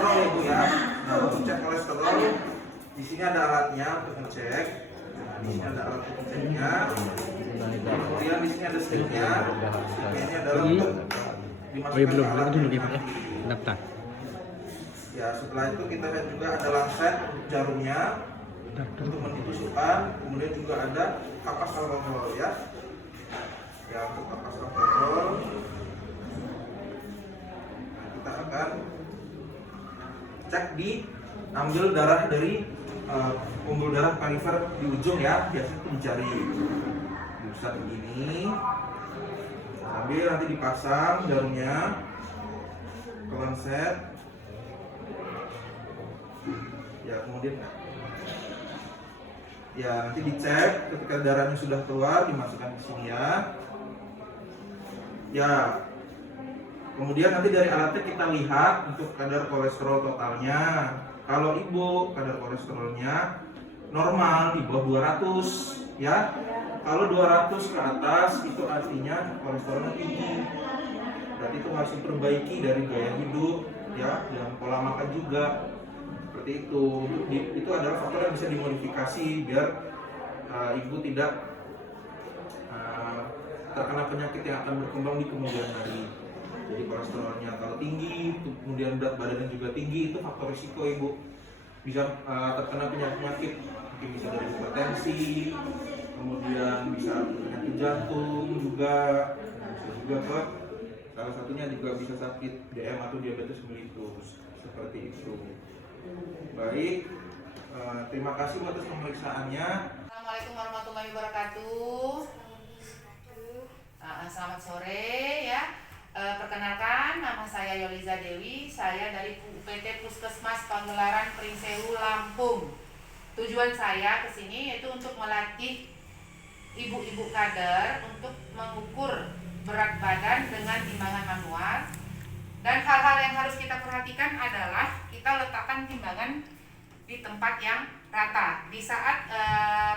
kolesterol ya Bu ya. Nah, untuk cek kolesterol di sini ada alatnya untuk ngecek. Nah, di sini ada alat untuk ngeceknya. Kemudian di sini ada sticknya. Ini adalah untuk dimasukkan ke alat daftar. Ya, setelah itu kita lihat juga ada lancet untuk jarumnya untuk menditusukkan. Kemudian juga ada kapas kontrol ya. Ya, untuk kapas kontrol. Nah, kita akan cek di ambil darah dari pembuluh darah kaliver di ujung ya, biasanya itu dicari diusap begini sambil nanti dipasang jarumnya ke lancet ya, kemudian ya nanti dicek ketika darahnya sudah keluar dimasukkan ke sini ya. Kemudian nanti dari alatnya kita lihat untuk kadar kolesterol totalnya. Kalau ibu kadar kolesterolnya normal di bawah 200 ya. Kalau 200 ke atas itu artinya kolesterolnya tinggi. Berarti itu harus diperbaiki dari gaya hidup ya, dan pola makan juga. Seperti itu. Itu adalah faktor yang bisa dimodifikasi biar ibu tidak terkena penyakit yang akan berkembang di kemudian hari. Jadi kolesterolnya kalau tinggi, kemudian berat badannya juga tinggi, itu faktor risiko ibu bisa terkena penyakit, mungkin bisa dari hipertensi, kemudian bisa penyakit jantung juga, bisa juga ke salah satunya juga bisa sakit DM atau diabetes mellitus, seperti itu. Baik, terima kasih atas pemeriksaannya. Assalamualaikum warahmatullahi wabarakatuh. Selamat sore ya. Perkenalkan, nama saya Yoliza Dewi, saya dari UPT Puskesmas Pagelaran Pringsewu, Lampung. Tujuan saya ke sini yaitu untuk melatih ibu-ibu kader untuk mengukur berat badan dengan timbangan manual. Dan hal-hal yang harus kita perhatikan adalah kita letakkan timbangan di tempat yang rata. Di saat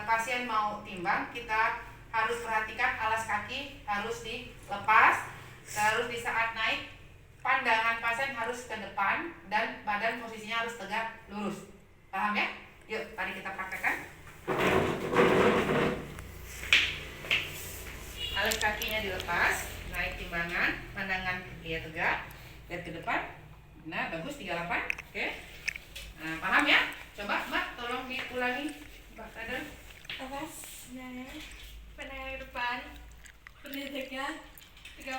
pasien mau timbang, kita harus perhatikan alas kaki harus dilepas. Terus di saat naik, pandangan pasien harus ke depan dan badan posisinya harus tegak lurus. Paham ya? Yuk, mari kita praktekkan. Alas kakinya dilepas, naik timbangan, pandangan dia tegak, lihat ke depan. Nah, bagus 38. Oke. Nah, paham ya? Coba Mbak, tolong diulangi. Mbak Kader. Atas, pandangan ke depan, berdiri tegak. 38.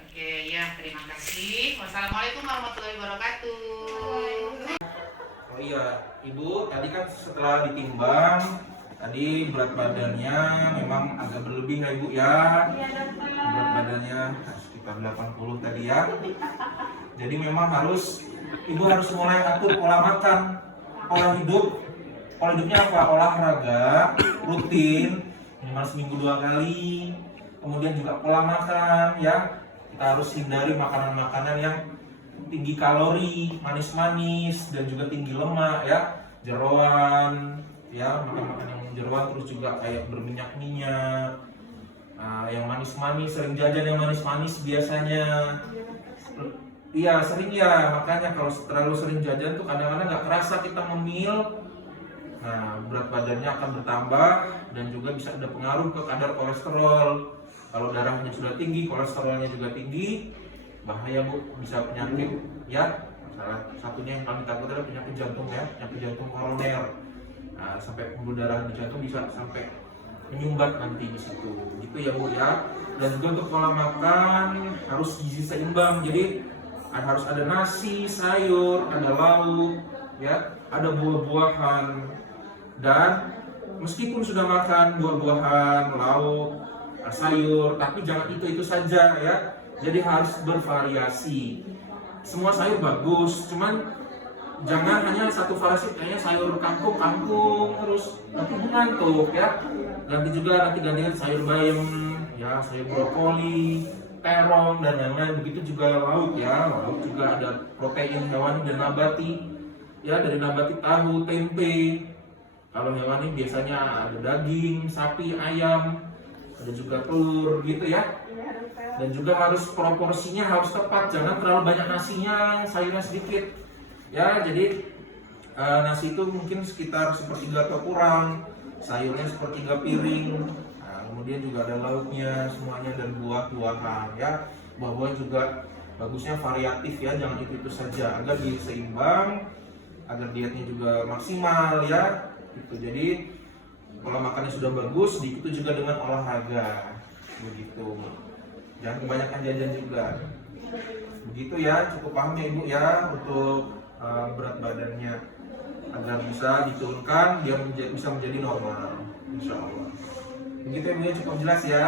Oke, ya, terima kasih. Wassalamualaikum warahmatullahi wabarakatuh. Oh iya, ibu tadi kan setelah ditimbang, tadi berat badannya memang agak berlebih ya ibu ya. Berat badannya sekitar 80 tadi ya. Jadi memang ibu harus mulai atur pola makan, pola hidup. Pola hidupnya apa? Olahraga rutin, minimal seminggu 2 kali. Kemudian juga pola makan ya, kita harus hindari makanan-makanan yang tinggi kalori, manis-manis dan juga tinggi lemak ya, jeroan ya, makan-makan yang jeroan, terus juga kayak berminyak-minyak, yang manis-manis, sering jajan yang manis-manis biasanya. Iya sering ya, makanya kalau terlalu sering jajan tuh kadang-kadang nggak kerasa kita ngemil. Nah, berat badannya akan bertambah dan juga bisa ada pengaruh ke kadar kolesterol. Kalau darahnya sudah tinggi, kolesterolnya juga tinggi, bahaya bu, bisa penyakit ya. Salah satunya yang paling takut adalah penyakit jantung ya, penyakit jantung koroner. Nah, sampai pembuluh darah di jantung bisa sampai menyumbat nanti di situ. Gitu ya bu ya. Dan juga untuk pola makan harus gizi seimbang. Jadi harus ada nasi, sayur, ada lauk, ya, ada buah-buahan. Dan meskipun sudah makan buah-buahan, lauk, sayur, tapi jangan itu saja ya. Jadi harus bervariasi. Semua sayur bagus, cuman jangan hanya satu variasi, kayaknya sayur kangkung terus nanti ngantuk ya. Nanti gantikan sayur bayam, ya, sayur brokoli, terong dan lain-lain. Begitu juga lauk ya. Lauk juga ada protein hewani dan nabati. Ya, dari nabati tahu, tempe. Kalau hewani biasanya ada daging, sapi, ayam, ada juga telur gitu ya. Dan juga harus proporsinya harus tepat, jangan terlalu banyak nasinya, sayurnya sedikit. Ya, jadi nasi itu mungkin sekitar sepertiga atau kurang, sayurnya sepertiga piring. Nah, kemudian juga ada lauknya semuanya dan buah-buahan ya. Buah-buahan juga bagusnya variatif ya, jangan itu saja agar dia seimbang, agar dietnya juga maksimal ya. Gitu. Jadi kalau makannya sudah bagus, diikuti juga dengan olahraga. Begitu. Jangan kebanyakan jajan juga. Begitu ya, cukup paham ya Ibu ya untuk berat badannya agar bisa diturunkan biar bisa menjadi normal, insya Allah. Begitu ya Bu, cukup jelas ya.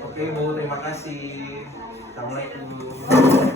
Oke Bu, terima kasih. Assalamualaikum.